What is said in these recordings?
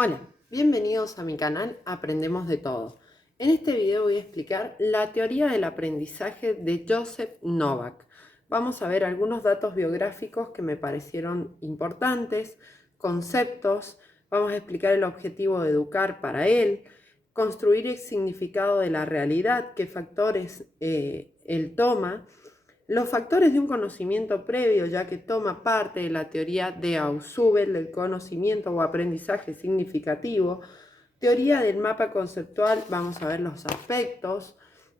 Hola, bienvenidos a mi canal Aprendemos de Todo. En este video voy a explicar la teoría del aprendizaje de Joseph Novak. Vamos a ver algunos datos biográficos que me parecieron importantes, conceptos, vamos a explicar el objetivo de educar para él, construir el significado de la realidad, qué factores él toma, los factores de un conocimiento previo, ya que toma parte de la teoría de Ausubel del conocimiento o aprendizaje significativo, teoría del mapa conceptual, vamos a ver los aspectos,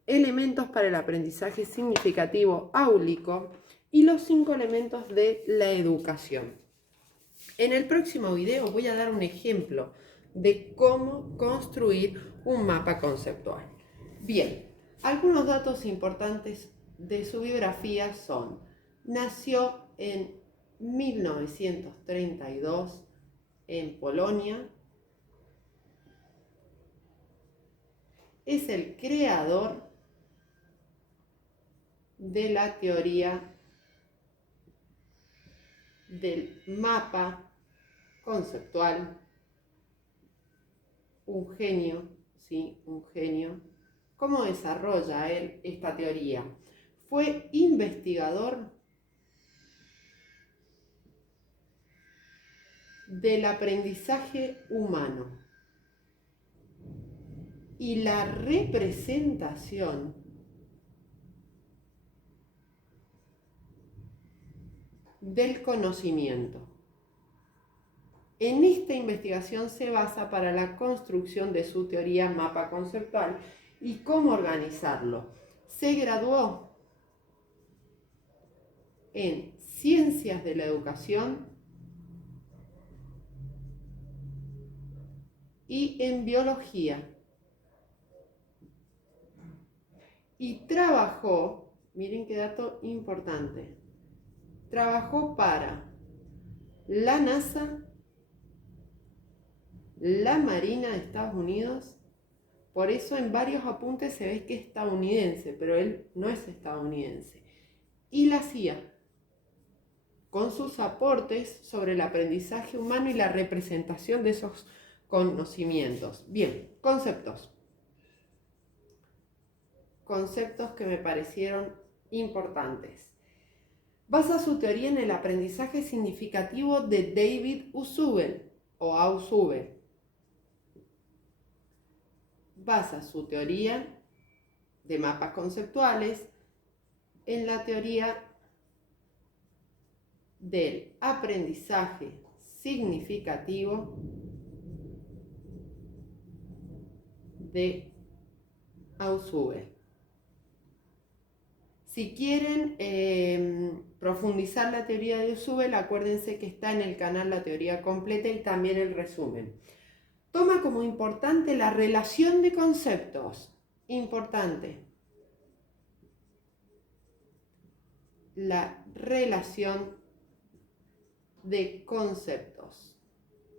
elementos para el aprendizaje significativo áulico y los 5 elementos de la educación. En el próximo video voy a dar un ejemplo de cómo construir un mapa conceptual. Bien, algunos datos importantes de su biografía son: nació en 1932 en Polonia, es el creador de la teoría del mapa conceptual, un genio, ¿sí? Un genio. ¿Cómo desarrolla él esta teoría? Fue investigador del aprendizaje humano y la representación del conocimiento. En esta investigación se basa para la construcción de su teoría mapa conceptual y cómo organizarlo. Se graduó en Ciencias de la Educación y en Biología. Y trabajó, miren qué dato importante, trabajó para la NASA, la Marina de Estados Unidos. Por eso en varios apuntes se ve que es estadounidense, pero él no es estadounidense. Y la CIA, con sus aportes sobre el aprendizaje humano y la representación de esos conocimientos. Bien, conceptos. Conceptos que me parecieron importantes. Basa su teoría en el aprendizaje significativo de David Ausubel o Ausubel. Basa su teoría de mapas conceptuales en la teoría del aprendizaje significativo de Ausubel. Si quieren profundizar la teoría de Ausubel, acuérdense que está en el canal la teoría completa y también el resumen. Toma como importante la relación de conceptos. Importante. La relación de conceptos,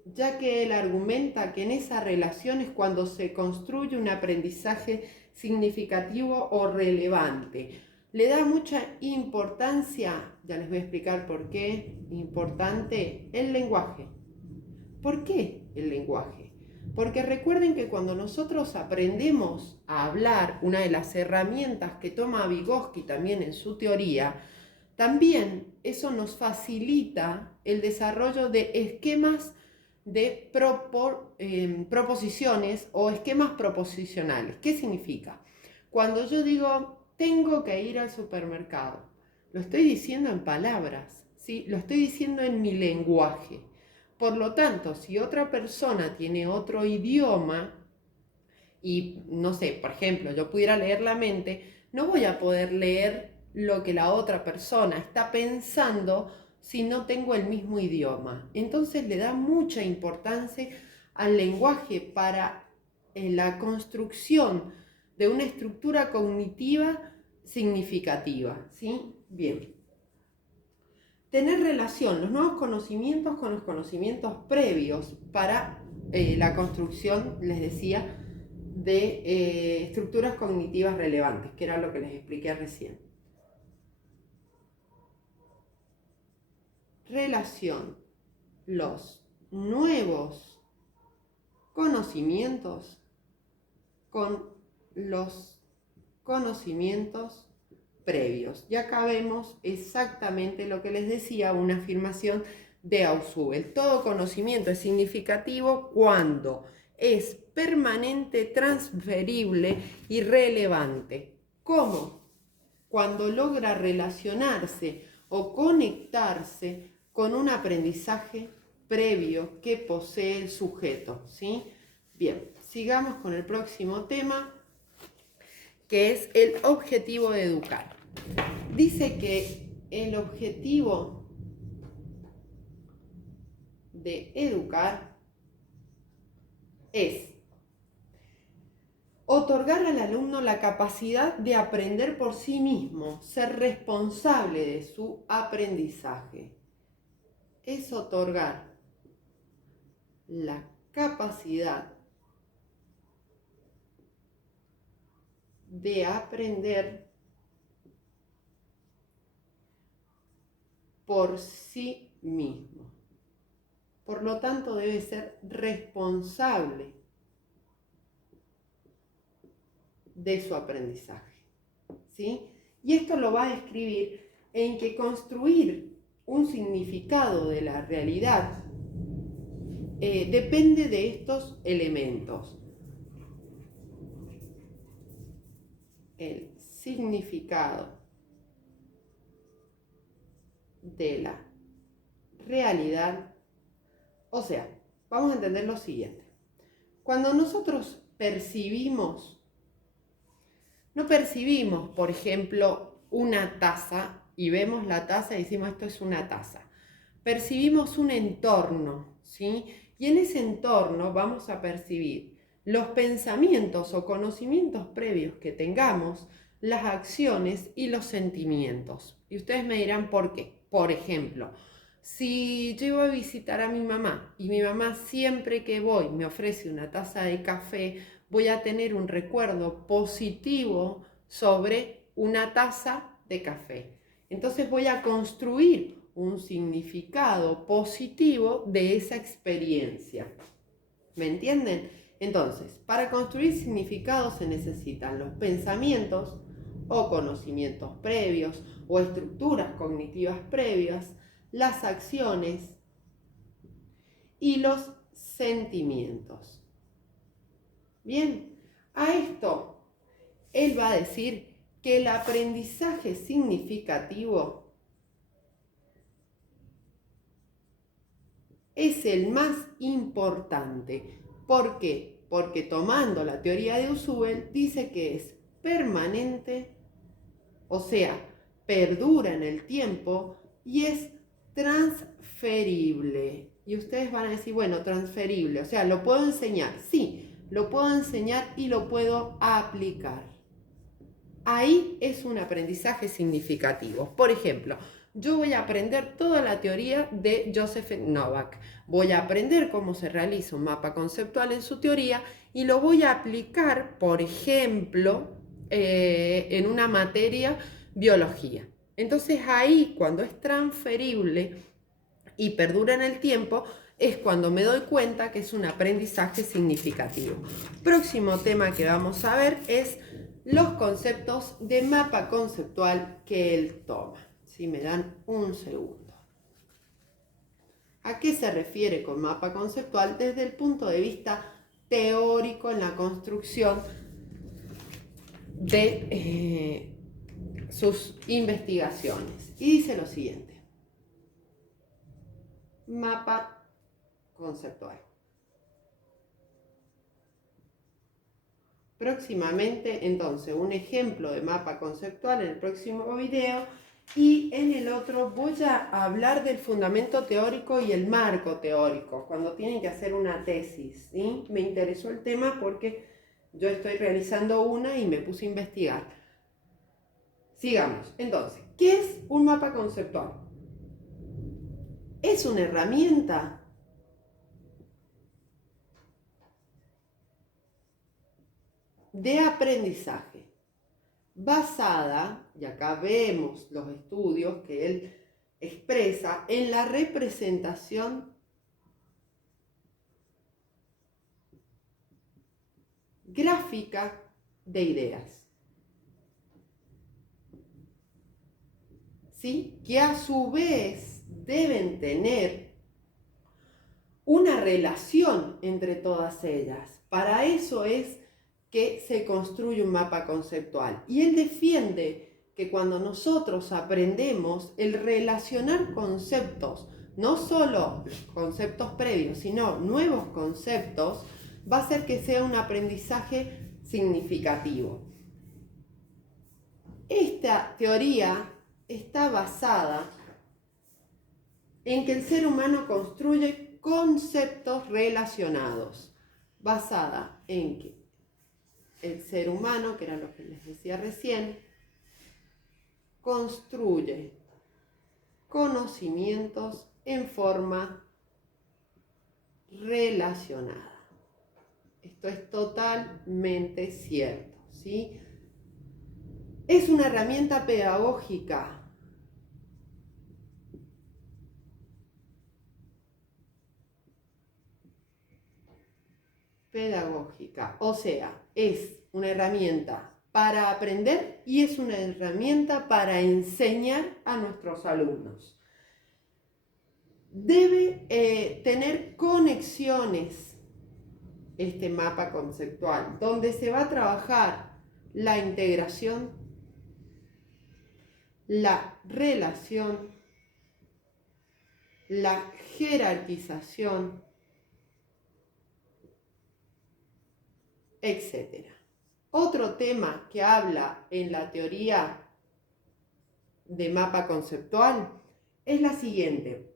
ya que él argumenta que en esa relación es cuando se construye un aprendizaje significativo o relevante. Le da mucha importancia, ya les voy a explicar por qué, importante el lenguaje. ¿Por qué el lenguaje? Porque recuerden que cuando nosotros aprendemos a hablar, una de las herramientas que toma Vygotsky también en su teoría, también eso nos facilita el desarrollo de esquemas de proposiciones o esquemas proposicionales. ¿Qué significa? Cuando yo digo tengo que ir al supermercado, lo estoy diciendo en palabras, ¿sí? Lo estoy diciendo en mi lenguaje. Por lo tanto, si otra persona tiene otro idioma y, no sé, por ejemplo, yo pudiera leer la mente, no voy a poder leer lo que la otra persona está pensando si no tengo el mismo idioma. Entonces le da mucha importancia al lenguaje para la construcción de una estructura cognitiva significativa, ¿sí? Bien. Tener relación los nuevos conocimientos con los conocimientos previos para la construcción, les decía, de estructuras cognitivas relevantes, que era lo que les expliqué recién. Relación los nuevos conocimientos con los conocimientos previos. Y acá vemos exactamente lo que les decía, una afirmación de Ausubel. Todo conocimiento es significativo cuando es permanente, transferible y relevante. ¿Cómo? Cuando logra relacionarse o conectarse con un aprendizaje previo que posee el sujeto, ¿sí? Bien, sigamos con el próximo tema, que es el objetivo de educar. Dice que el objetivo de educar es otorgar al alumno la capacidad de aprender por sí mismo, ser responsable de su aprendizaje. Es otorgar la capacidad de aprender por sí mismo. Por lo tanto, debe ser responsable de su aprendizaje, ¿sí? Y esto lo va a describir en que construir un significado de la realidad depende de estos elementos. El significado de la realidad. O sea, vamos a entender lo siguiente. Cuando nosotros percibimos, no percibimos, por ejemplo, una taza y vemos la taza y decimos esto es una taza. Percibimos un entorno, ¿sí? Y en ese entorno vamos a percibir los pensamientos o conocimientos previos que tengamos, las acciones y los sentimientos. Y ustedes me dirán por qué. Por ejemplo, si yo voy a visitar a mi mamá y mi mamá siempre que voy me ofrece una taza de café, voy a tener un recuerdo positivo sobre una taza de café. Entonces voy a construir un significado positivo de esa experiencia. ¿Me entienden? Entonces, para construir significados se necesitan los pensamientos o conocimientos previos o estructuras cognitivas previas, las acciones y los sentimientos. Bien, a esto él va a decir que el aprendizaje significativo es el más importante. ¿Por qué? Porque tomando la teoría de Ausubel dice que es permanente, o sea, perdura en el tiempo y es transferible. Y ustedes van a decir, bueno, transferible, o sea, ¿lo puedo enseñar? Sí, lo puedo enseñar y lo puedo aplicar. Ahí es un aprendizaje significativo. Por ejemplo, yo voy a aprender toda la teoría de Joseph Novak. Voy a aprender cómo se realiza un mapa conceptual en su teoría y lo voy a aplicar, por ejemplo, en una materia biología. Entonces ahí, cuando es transferible y perdura en el tiempo, es cuando me doy cuenta que es un aprendizaje significativo. Próximo tema que vamos a ver es los conceptos de mapa conceptual que él toma. Si me dan un segundo. ¿A qué se refiere con mapa conceptual? Desde el punto de vista teórico en la construcción de sus investigaciones. Y dice lo siguiente. Mapa conceptual. Próximamente, entonces, un ejemplo de mapa conceptual en el próximo video, y en el otro voy a hablar del fundamento teórico y el marco teórico, cuando tienen que hacer una tesis, ¿sí? Me interesó el tema porque yo estoy realizando una y me puse a investigar. Sigamos. Entonces, ¿qué es un mapa conceptual? Es una herramienta de aprendizaje basada, y acá vemos los estudios que él expresa, en la representación gráfica de ideas, ¿sí? Que a su vez deben tener una relación entre todas ellas. Para eso es que se construye un mapa conceptual. Y él defiende que cuando nosotros aprendemos el relacionar conceptos, no solo conceptos previos, sino nuevos conceptos, va a hacer que sea un aprendizaje significativo. Esta teoría está basada en que el ser humano construye conceptos relacionados, basada en que el ser humano, que era lo que les decía recién, construye conocimientos en forma relacionada. Esto es totalmente cierto, ¿sí? Es una herramienta pedagógica. O sea, es una herramienta para aprender y es una herramienta para enseñar a nuestros alumnos. Debe tener conexiones este mapa conceptual, donde se va a trabajar la integración, la relación, la jerarquización, etc. Otro tema que habla en la teoría de mapa conceptual es la siguiente.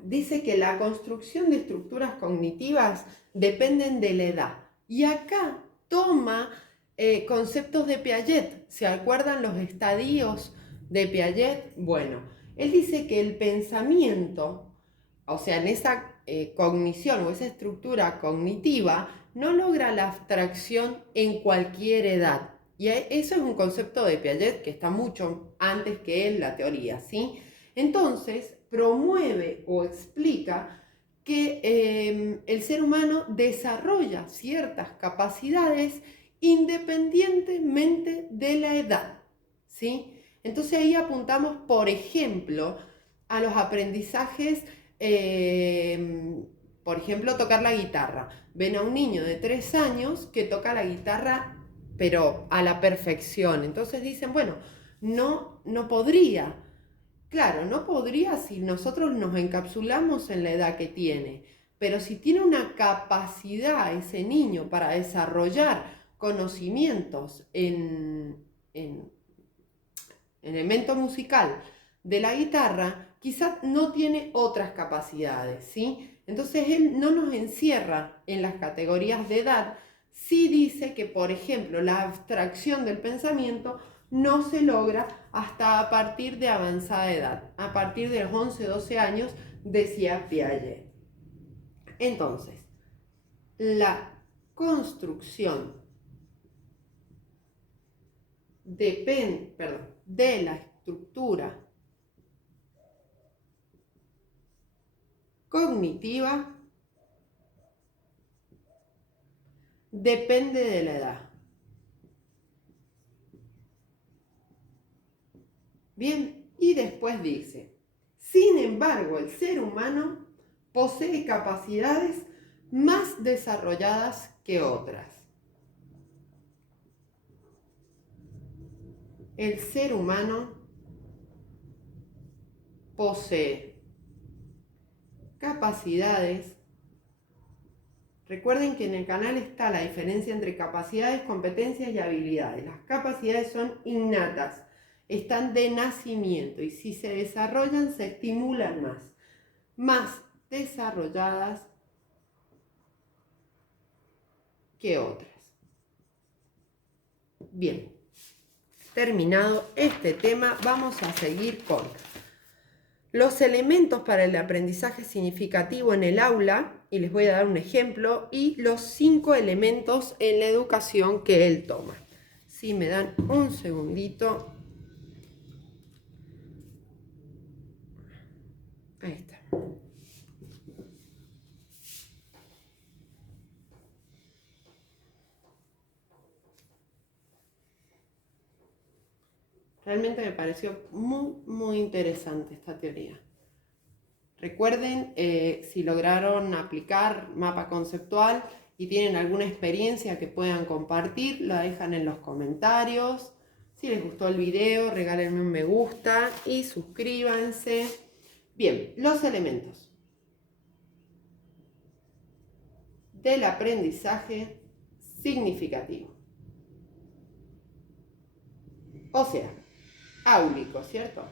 Dice que la construcción de estructuras cognitivas dependen de la edad. Y acá toma conceptos de Piaget. ¿Se acuerdan los estadios de Piaget? Bueno, él dice que el pensamiento, o sea, en esa cognición o esa estructura cognitiva, no logra la abstracción en cualquier edad. Y eso es un concepto de Piaget que está mucho antes que él, la teoría, ¿sí? Entonces, promueve o explica que el ser humano desarrolla ciertas capacidades independientemente de la edad, ¿sí? Entonces ahí apuntamos, por ejemplo, a los aprendizajes, por ejemplo, tocar la guitarra. Ven a un niño de 3 años que toca la guitarra, pero a la perfección. Entonces dicen, bueno, no podría. Claro, no podría si nosotros nos encapsulamos en la edad que tiene, pero si tiene una capacidad ese niño para desarrollar conocimientos en elemento musical de la guitarra, quizás no tiene otras capacidades, ¿sí? Entonces él no nos encierra en las categorías de edad, sí dice que, por ejemplo, la abstracción del pensamiento no se logra hasta a partir de avanzada edad, a partir de los 11, 12 años, decía Piaget. Entonces, la construcción de la estructura cognitiva depende de la edad. Bien, y después dice, sin embargo, el ser humano posee capacidades más desarrolladas que otras. El ser humano posee capacidades. Recuerden que en el canal está la diferencia entre capacidades, competencias y habilidades. Las capacidades son innatas, están de nacimiento y si se desarrollan se estimulan más desarrolladas que otras. Bien, terminado este tema, vamos a seguir con los elementos para el aprendizaje significativo en el aula, y les voy a dar un ejemplo, y los 5 elementos en la educación que él toma. Si me dan un segundito. Ahí está. Realmente me pareció muy interesante esta teoría. Recuerden, si lograron aplicar mapa conceptual y tienen alguna experiencia que puedan compartir, la dejan en los comentarios. Si les gustó el video, regálenme un me gusta y suscríbanse. Bien, los elementos del aprendizaje significativo. O sea, áulico, ¿cierto?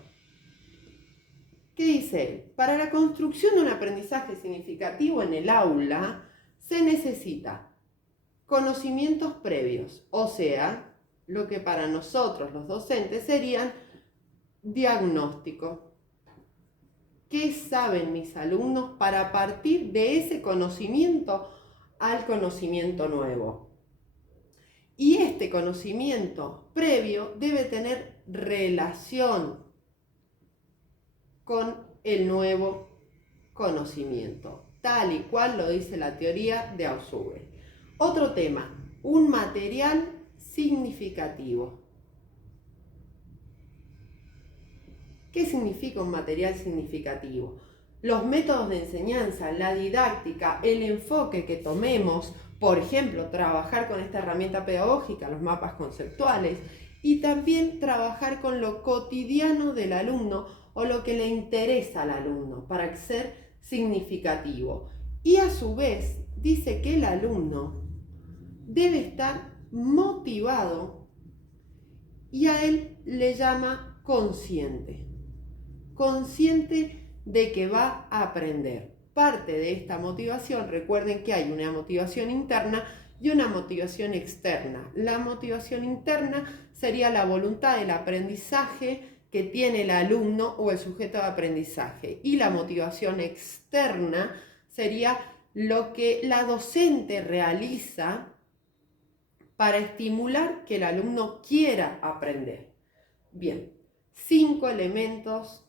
¿Qué dice él? Para la construcción de un aprendizaje significativo en el aula se necesita conocimientos previos, o sea, lo que para nosotros los docentes serían diagnóstico. ¿Qué saben mis alumnos para partir de ese conocimiento al conocimiento nuevo? Y este conocimiento previo debe tener relación con el nuevo conocimiento, tal y cual lo dice la teoría de Ausubel. Otro tema, un material significativo. ¿Qué significa un material significativo? Los métodos de enseñanza, la didáctica, el enfoque que tomemos, por ejemplo, trabajar con esta herramienta pedagógica, los mapas conceptuales, y también trabajar con lo cotidiano del alumno o lo que le interesa al alumno para ser significativo. Y a su vez dice que el alumno debe estar motivado y a él le llama consciente de que va a aprender. Parte de esta motivación, recuerden que hay una motivación interna y una motivación externa. La motivación interna sería la voluntad del aprendizaje que tiene el alumno o el sujeto de aprendizaje. Y la motivación externa sería lo que la docente realiza para estimular que el alumno quiera aprender. Bien, 5 elementos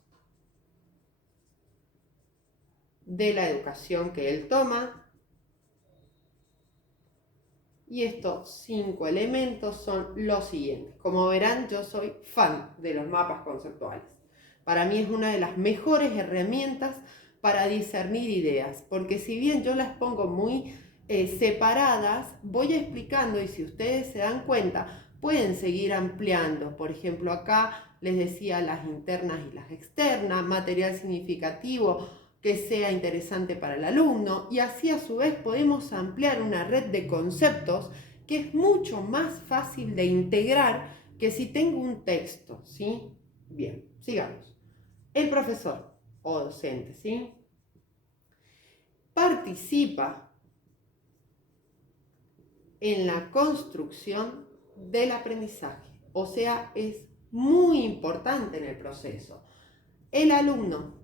de la educación que él toma. Y estos 5 elementos son los siguientes. Como verán, yo soy fan de los mapas conceptuales. Para mí es una de las mejores herramientas para discernir ideas, porque si bien yo las pongo muy separadas, voy explicando y si ustedes se dan cuenta, pueden seguir ampliando. Por ejemplo, acá les decía las internas y las externas, material significativo, que sea interesante para el alumno, y así a su vez podemos ampliar una red de conceptos que es mucho más fácil de integrar que si tengo un texto, ¿sí? Bien, sigamos. El profesor o docente, ¿sí? Participa en la construcción del aprendizaje, o sea, es muy importante en el proceso. El alumno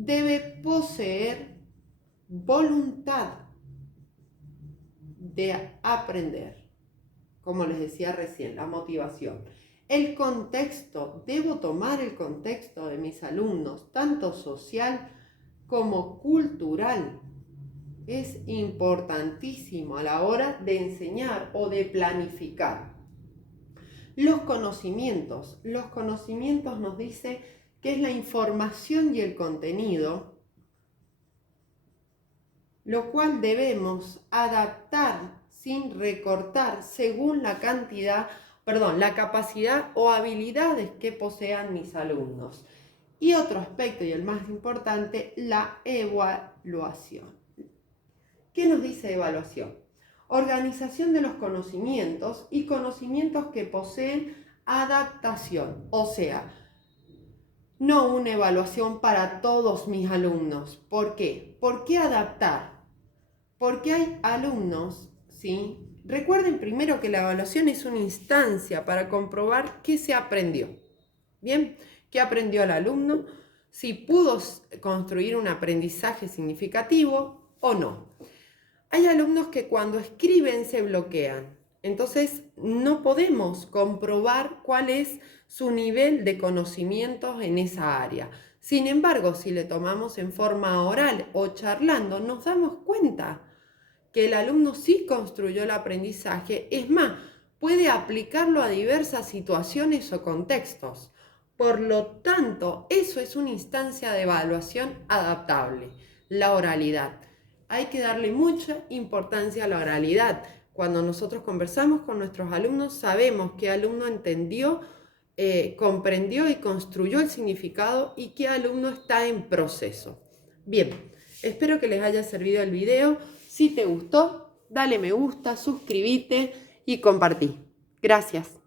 debe poseer voluntad de aprender, como les decía recién, la motivación. El contexto, debo tomar el contexto de mis alumnos, tanto social como cultural. Es importantísimo a la hora de enseñar o de planificar. Los conocimientos nos dice que es la información y el contenido, lo cual debemos adaptar sin recortar según la capacidad o habilidades que posean mis alumnos. Y otro aspecto, y el más importante, la evaluación. ¿Qué nos dice evaluación? Organización de los conocimientos y conocimientos que poseen adaptación, o sea, no una evaluación para todos mis alumnos. ¿Por qué? ¿Por qué adaptar? Porque hay alumnos, ¿sí? Recuerden primero que la evaluación es una instancia para comprobar qué se aprendió. ¿Bien? ¿Qué aprendió el alumno? Si pudo construir un aprendizaje significativo o no. Hay alumnos que cuando escriben se bloquean. Entonces no podemos comprobar cuál es su nivel de conocimientos en esa área. Sin embargo, si le tomamos en forma oral o charlando, nos damos cuenta que el alumno sí construyó el aprendizaje. Es más, puede aplicarlo a diversas situaciones o contextos. Por lo tanto, eso es una instancia de evaluación adaptable, la oralidad. Hay que darle mucha importancia a la oralidad. Cuando nosotros conversamos con nuestros alumnos, sabemos qué alumno entendió, comprendió y construyó el significado y qué alumno está en proceso. Bien, espero que les haya servido el video. Si te gustó, dale me gusta, suscríbete y compartí. Gracias.